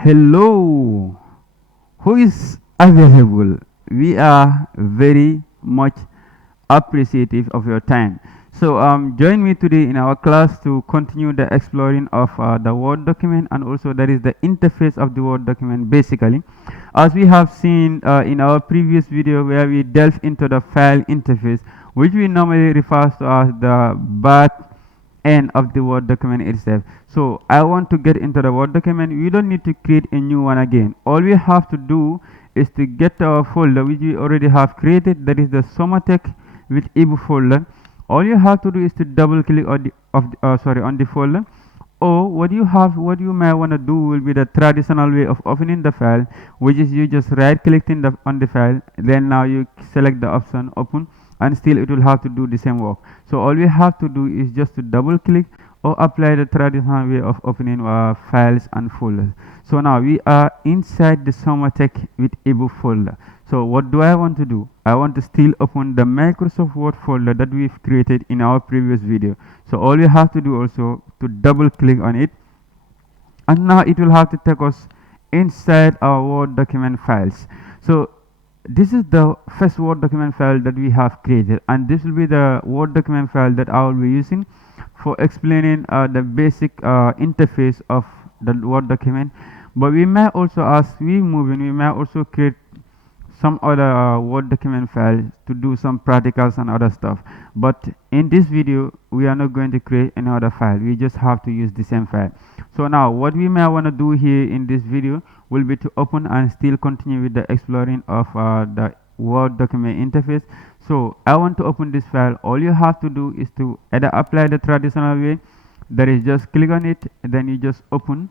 Hello, who is available? We are very much appreciative of your time. So, join me today in our class to continue the exploring of the Word document, and also that is the interface of the Word document basically. As we have seen in our previous video where we delve into the file interface, which we normally refer to as the back end of the Word document itself. So I want to get into the Word document. We don't need to create a new one again. All we have to do is to get our folder which we already have created, that is the SummerTech with Ebou folder. All you have to do is to double click on the folder. Or what you may want to do will be the traditional way of opening the file, which is you just right click on the file, then now you select the option open, and still it will have to do the same work. So all we have to do is just to double click or apply the traditional way of opening files and folders. So now we are inside the SummerTech with Ebou folder. So what do I want to do? I want to still open the Microsoft Word folder that we've created in our previous video. So all you have to do also to double click on it, and now it will have to take us inside our Word document files. So this is the first Word document file that we have created, and this will be the Word document file that I will be using for explaining the basic interface of the Word document. But we may also, as we move in, we may also create some other Word document file to do some practicals and other stuff. But in this video, we are not going to create another file. We just have to use the same file. So now what we may want to do here in this video will be to open and still continue with the exploring of the Word document interface. So I want to open this file. All you have to do is to either apply the traditional way, that is just click on it, and then you just open,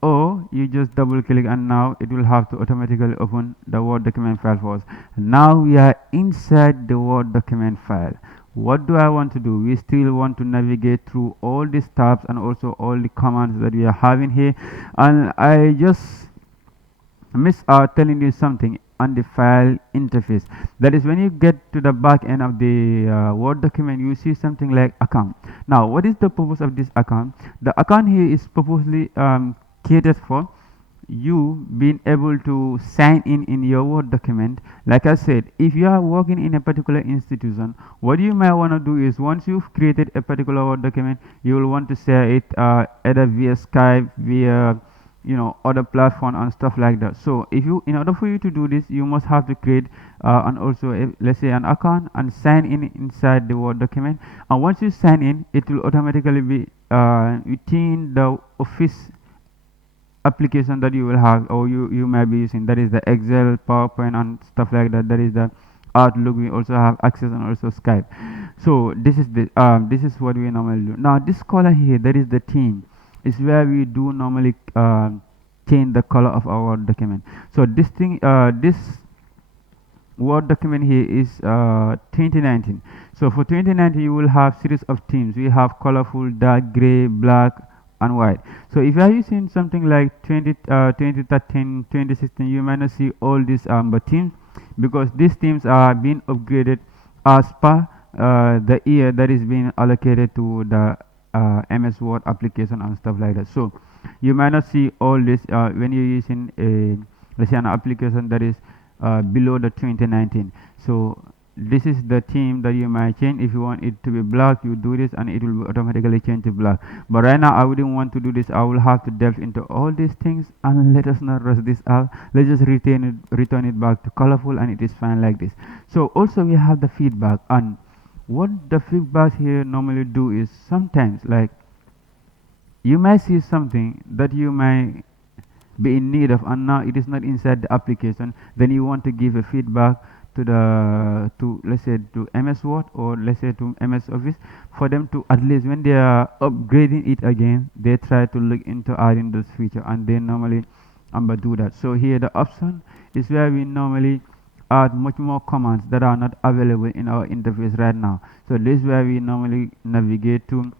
or you just double click, and now it will have to automatically open the Word document file for us. Now we are inside the Word document file. What do I want to do? We still want to navigate through all these tabs and also all the commands that we are having here, and I just miss out telling you something on the file interface. That is, when you get to the back end of the Word document, you see something like account. Now what is the purpose of this account? The account here is purposely catered for you being able to sign in your Word document. Like I said, if you are working in a particular institution, what you might want to do is, once you've created a particular Word document, you will want to share it either via Skype, via other platform and stuff like that. So if you, in order for you to do this, you must have to create and also let's say an account and sign in inside the Word document. And once you sign in, it will automatically be within the office application that you will have, or you might be using, that is the Excel, PowerPoint and stuff like that. That is the Outlook. We also have access, and also Skype. So this is what we normally do. Now this color here, that is the theme, is where we do normally change the color of our document. So this Word document here is 2019. So for 2019 you will have series of themes. We have colorful, dark gray, black and white. So if you are using something like 2013, 2016, you might not see all these themes, because these themes are being upgraded as per the year that is being allocated to the MS Word application and stuff like that. So you might not see all this when you're using a, let's say, an application that is below the 2019. So this is the theme that you might change. If you want it to be black, you do this and it will automatically change to black. But right now I wouldn't want to do this. I will have to delve into all these things, and let us not rush this out. Let's just return it back to colorful, and it is fine like this. So also we have the feedback, and what the feedback here normally do is, sometimes like you might see something that you might be in need of, and now it is not inside the application. Then you want to give a feedback to the let's say to MS Word, or let's say to MS Office, for them to, at least when they are upgrading it again, they try to look into adding those feature, and they normally do that. So here the option is where we normally add much more commands that are not available in our interface right now. So this is where we normally navigate to,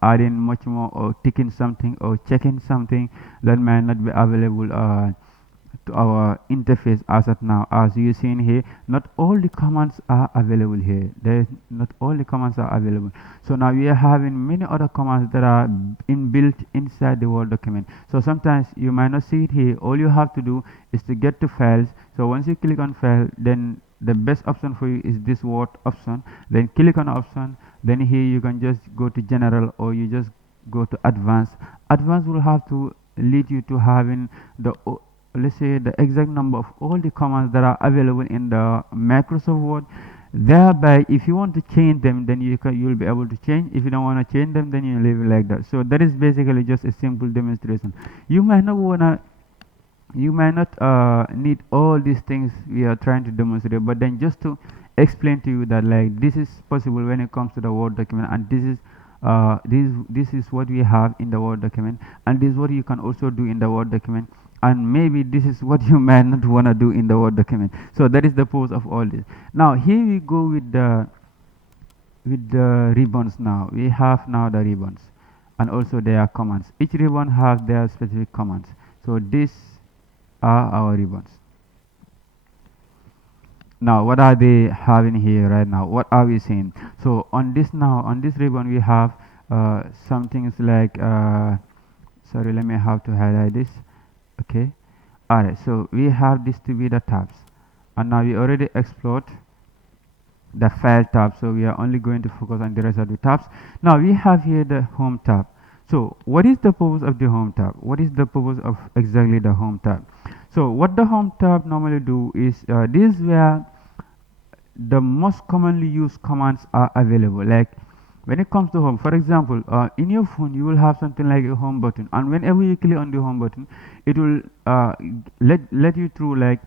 adding much more, or ticking something, or checking something that might not be available to our interface as of now. As you see in here, not all the commands are available here. Not all the commands are available. So now we are having many other commands that are inbuilt inside the Word document. So sometimes you might not see it here. All you have to do is to get to files. So once you click on file, then the best option for you is this Word option. Then click on option. Then here you can just go to general, or you just go to advanced. Advanced will have to lead you to having the let's say the exact number of all the commands that are available in the Microsoft Word. Thereby, if you want to change them, then you'll be able to change. If you don't want to change them, then you leave it like that. So that is basically just a simple demonstration. You might not wanna you might not need all these things we are trying to demonstrate, but then just to explain to you that like this is possible when it comes to the Word document, and this is what we have in the Word document, and this is what you can also do in the Word document, and maybe this is what you might not want to do in the Word document. So that is the purpose of all this. Now here we go with the ribbons. Now we have now the ribbons, and also their commands. Each ribbon has their specific commands. So these are our ribbons. Now what are they having here right now? What are we seeing? So on this ribbon we have some things like sorry, let me have to highlight this. Okay, alright, so we have this to be the tabs, and now we already explored the file tab, so we are only going to focus on the rest of the tabs. Now we have here the home tab. So what is the purpose of the home tab? What is the purpose of exactly the home tab? So what the home tab normally do is this is where the most commonly used commands are available. Like when it comes to home, for example, in your phone you will have something like a home button, and whenever you click on the home button, it will let you through like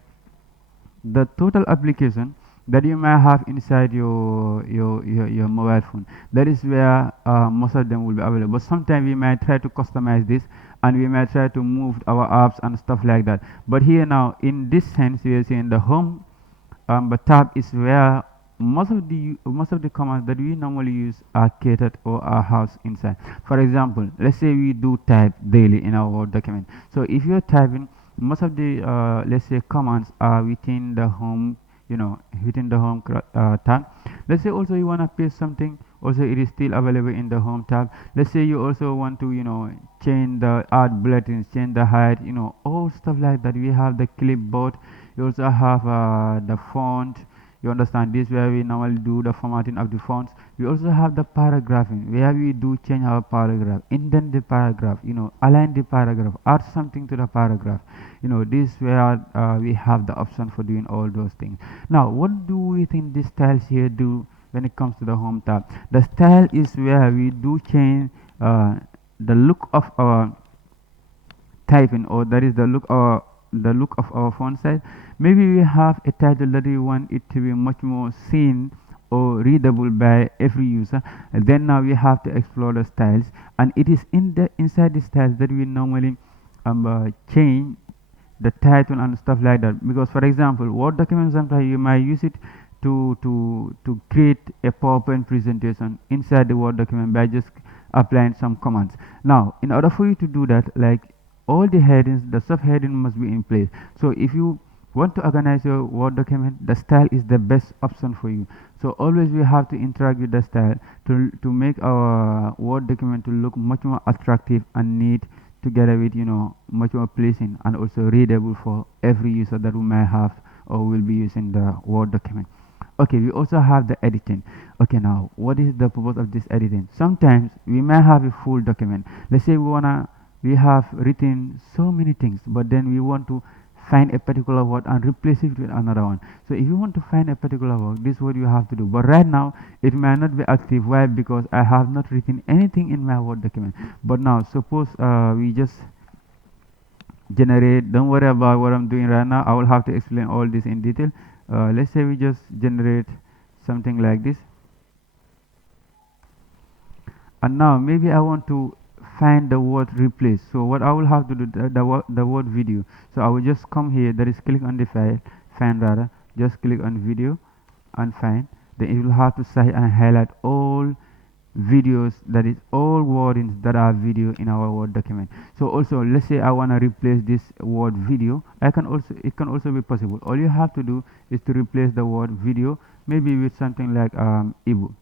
the total application that you may have inside your mobile phone. That is where most of them will be available. But sometimes we might try to customize this, and we might try to move our apps and stuff like that. But here now, in this sense, we are seeing the home but tab is where most of the commands that we normally use are catered or are housed inside. For example, let's say we do type daily in our Word document. So if you're typing, most of the let's say commands are within the home, within the home tab. Let's say also you want to paste something, also it is still available in the home tab. Let's say you also want to change the add bulletins, change the height, all stuff like that. We have the clipboard. You also have the font. You understand, this where we normally do the formatting of the fonts. We also have the paragraphing, where we do change our paragraph, indent the paragraph, align the paragraph, add something to the paragraph. This where we have the option for doing all those things. Now what do we think these styles here do when it comes to the home tab? The style is where we do change the look of our typing, or that is the look of our font size. Maybe we have a title that we want it to be much more seen or readable by every user, and then now we have to explore the styles, and it is inside the styles that we normally change the title and stuff like that. Because for example, Word document, sometimes you might use it to create a PowerPoint presentation inside the Word document by just applying some commands. Now in order for you to do that, like all the headings, the subheading must be in place. So if you want to organize your Word document, the style is the best option for you. So always we have to interact with the style to make our Word document to look much more attractive and neat, together with much more pleasing and also readable for every user that we may have or will be using the Word document. Okay, we also have the editing. Okay, now what is the purpose of this editing? Sometimes we may have a full document. Let's say we have written so many things, but then we want to find a particular word and replace it with another one. So if you want to find a particular word, this is what you have to do. But right now it may not be active. Why? Because I have not written anything in my Word document. But now suppose we just generate. Don't worry about what I'm doing right now. I will have to explain all this in detail. Let's say we just generate something like this, and now maybe I want to find the word replace. So what I will have to do, the word video. So I will just come here, that is click on the file, find rather, just click on video and find. Then it will have to say and highlight all videos, that is all wordings that are video in our Word document. So also, let's say I want to replace this word video, I can also, it can also be possible. All you have to do is to replace the word video maybe with something like Ebou.